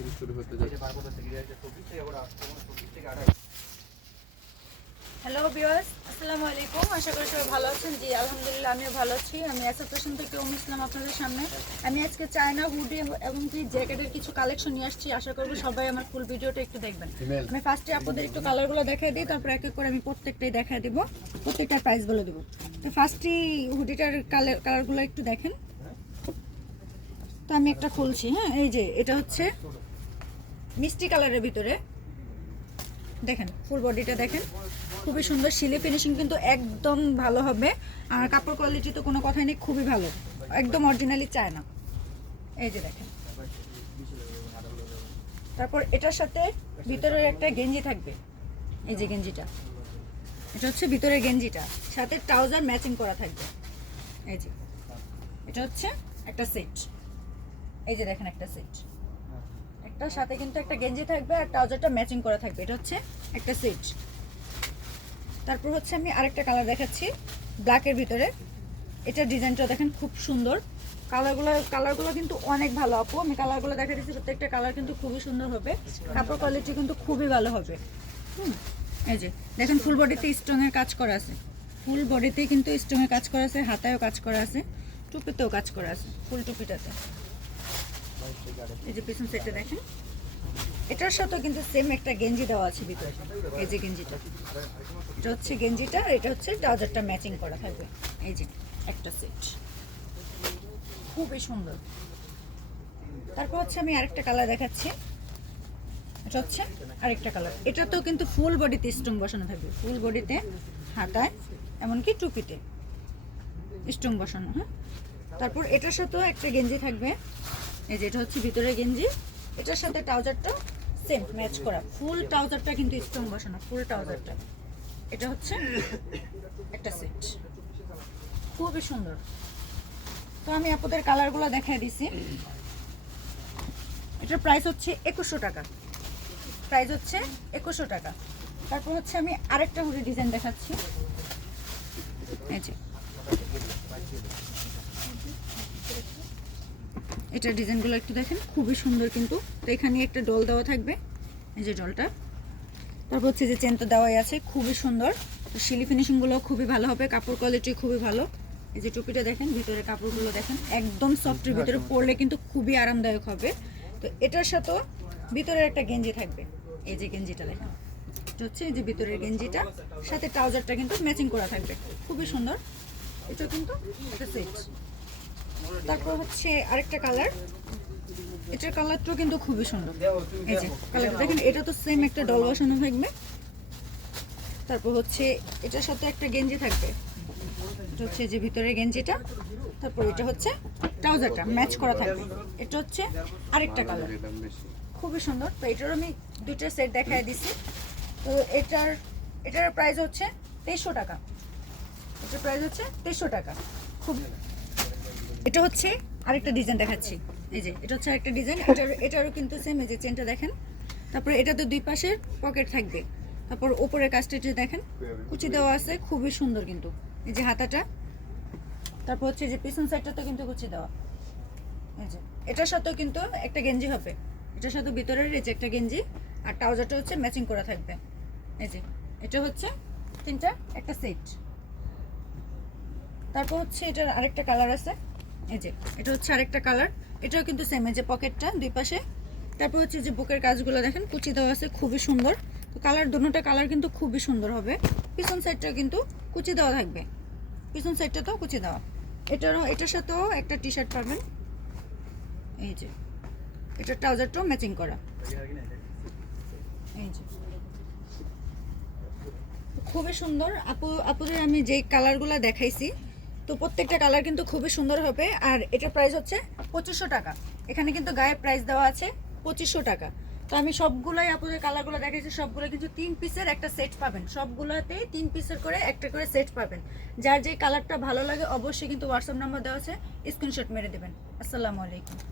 শুরু শুরু হতে যাচ্ছে। হ্যালো বিয়াস আসসালামু আলাইকুম। আশা করি সবাই ভালো আছেন। জি আলহামদুলিল্লাহ আমিও ভালো আছি। আমি অ্যাসোসিয়েশন থেকে উম ইসলাম আপনাদের সামনে। আমি আজকে চায়না হুডি এবং কি জ্যাকেটের কিছু কালেকশন নিয়ে আসছি। আশা করব সবাই আমার ফুল ভিডিওটা একটু দেখবেন. আমি ফার্স্টে আপনাদের একটু কালারগুলো দেখাই দিই তারপর এক এক করে আমি প্রত্যেকটাই দেখাই দেবো। প্রত্যেকটার প্রাইস বলে দেবো। তো ফার্স্টেই হুডিটার কালার কালারগুলো একটু দেখেন। তো আমি একটা খুলছি হ্যাঁ? এই যে এটা হচ্ছে মিষ্টি কালারের ভিতরে। দেখেন ফুল বডিটা দেখেন। খুবই সুন্দর সিলে ফিনিশিং কিন্তু একদম ভালো হবে। আর কাপড় কোয়ালিটি তো কোনো কথাই নেই, খুবই ভালো। একদম অরিজিনালি চায় না। এই যে দেখেন। তারপর এটার সাথে ভিতরের একটা গেঞ্জি থাকবে। এই যে গেঞ্জিটা। এটা হচ্ছে ভিতরের গেঞ্জিটা। সাথে ট্রাউজার ম্যাচিং করা থাকবে। এই যে। এটা হচ্ছে একটা সেট এই যে দেখেন একটা সেট একটা সাথে কিন্তু একটা গেঞ্জি থাকবে আর ট্রাউজারটা ম্যাচিং করা থাকবে। এটা হচ্ছে একটা সেট তারপর হচ্ছে আমি আরেকটা কালার দেখাচ্ছি ব্ল্যাকের ভিতরে। এটা ডিজাইনটা দেখেন খুব সুন্দর। কালারগুলো কালারগুলো কিন্তু অনেক ভালো আপু। আমি কালারগুলো দেখা দিচ্ছি, প্রত্যেকটা কালার কিন্তু খুবই সুন্দর হবে। কাপড় কোয়ালিটি কিন্তু খুবই ভালো হবে। হুম, এই যে, দেখেন ফুল বডিতে স্টোনের কাজ করা আছে। ফুল বডিতেই কিন্তু স্টোনের কাজ করা আছে, হাতায়ও কাজ করা আছে, টুপিতেও কাজ করা আছে ফুল টুপিটাতে। এই যে পিছন সাইডটা দেখেন। এটার সাথে কিন্তু সেম একটা গেঞ্জি দেওয়া আছে ভিতরে। এই যে গেঞ্জিটা। এটা হচ্ছে গেঞ্জিটা এটা হচ্ছে ট্রাউজারটা ম্যাচিং করা থাকবে। এই যে একটা সেট খুবই সুন্দর। তারপর হচ্ছে আমি আরেকটা কালার দেখাচ্ছি। এটা হচ্ছে আরেকটা কালার এটাতেও কিন্তু ফুল বডিতে স্টোন বসানো থাকবে। ফুল বডিতে হাতায়, এমনকি টুপিতে স্টোন বসানো হ্যাঁ? তারপর এটার সাথেও একটা গেঞ্জি থাকবে। এই যে এটা হচ্ছে ভিতরে গেঞ্জি। এটার সাথে ট্রাউজারটা সেম ম্যাচ করা। ফুল ট্রাউজারটা কিন্তু স্টোন বসানো ফুল ট্রাউজারটা। এটা হচ্ছে একটা সেট খুবই সুন্দর। তো আমি আপনাদের কালারগুলো দেখাই দিছি। এটার প্রাইস হচ্ছে একুশশো টাকা। প্রাইস হচ্ছে একুশশো টাকা। তারপর হচ্ছে আমি আরেকটা হুডি ডিজাইন দেখাচ্ছি। এই যে। এটার ডিজাইনগুলো একটু দেখেন, খুবই সুন্দর কিন্তু। তো এখানে একটা ডল দেওয়া থাকবে, এই যে ডলটা। তারপর হচ্ছে যে চেন তো দেওয়াই আছে, খুবই সুন্দর। তো শিলি ফিনিশিংগুলো খুবই ভালো হবে, কাপড় কোয়ালিটি খুবই ভালো। এই যে টুপিটা দেখেন, ভিতরে কাপড়গুলো দেখেন, একদম সফটের ভিতরে পরলে কিন্তু খুবই আরামদায়ক হবে। তো এটার সাথেও ভিতরে একটা গেঞ্জি থাকবে, এই যে গেঞ্জিটা দেখেন। এটা হচ্ছে এই যে ভিতরের গেঞ্জিটা, সাথে ট্রাউজারটা কিন্তু ম্যাচিং করা থাকবে, খুবই সুন্দর। এটা কিন্তু একটা সেট তারপর হচ্ছে আরেকটা কালার এটার কালারটাও কিন্তু খুবই সুন্দর। এই যে কালারটা দেখেন, এটা তো সেম একটা ডল বসানো থাকবে। তারপর হচ্ছে এটার সাথে একটা গেঞ্জি থাকবে। এটা হচ্ছে যে ভিতরে গেঞ্জিটা। তারপর এটা হচ্ছে ট্রাউজারটা ম্যাচ করা থাকবে। এটা হচ্ছে আরেকটা কালার খুবই সুন্দর। তো এটারও আমি দুইটা সেট দেখাই দিছি। তো এটার এটার প্রাইস হচ্ছে তেইশশো টাকা। এটার প্রাইস হচ্ছে তেইশশো টাকা। খুব এটা হচ্ছে আরেকটা ডিজাইন দেখাচ্ছি। এই যে, এটা হচ্ছে আরেকটা ডিজাইন এটার এটারও কিন্তু সেম এই যে চেনটা দেখেন। তারপরে এটা তো দুই পাশের পকেট থাকবে। তারপর ওপরের কাজটা যে দেখেন, কুচি দেওয়া আছে, খুবই সুন্দর কিন্তু। এই যে হাতাটা। তারপর হচ্ছে যে পিছন সাইডটা তো কিন্তু কুচি দেওয়া। এই যে, এটার সাথেও কিন্তু একটা গেঞ্জি হবে। এটার সাথে ভিতরের এই যে একটা গেঞ্জি আর ট্রাউজারটা হচ্ছে ম্যাচিং করা থাকবে। এই যে, এটা হচ্ছে তিনটা, একটা সেট তারপর হচ্ছে এটার আরেকটা কালার আছে। এই যে, এটা হচ্ছে আরেকটা কালার এটাও কিন্তু সেম এই যে পকেটটা দুই পাশে। তারপর হচ্ছে যে বুকের কাজগুলো দেখেন, কুচি দেওয়া আছে, খুবই সুন্দর। তো কালার দুটোটা কালার কিন্তু খুবই সুন্দর হবে। পিছন সাইডটা কিন্তু কুচি দেওয়া থাকবে। পিছন সাইডটাতেও কুচি দেওয়া। এটারও, এটার সাথেও একটা টি শার্ট পাবেন। এই যে, এটা ট্রাউজারটাও ম্যাচিং করা। এই যে। খুবই সুন্দর। আপু, আপুদের আমি যে কালারগুলো দেখাইছি তো প্রত্যেকটা কালার কিন্তু খুবই সুন্দর হবে। আর এটার প্রাইস হচ্ছে পঁচিশশো টাকা। এখানে কিন্তু গায়ে প্রাইস দেওয়া আছে পঁচিশশো টাকা। তো আমি সবগুলোই আপনাদের কালারগুলো দেখেছি সবগুলো কিন্তু তিন পিসের একটা সেট পাবেন। সবগুলোতেই তিন পিসের করে একটা করে সেট পাবেন। যার যে কালারটা ভালো লাগে, অবশ্যই কিন্তু হোয়াটসঅ্যাপ নাম্বার দেওয়া আছে স্ক্রিনশট মেরে দেবেন। আসসালামু আলাইকুম।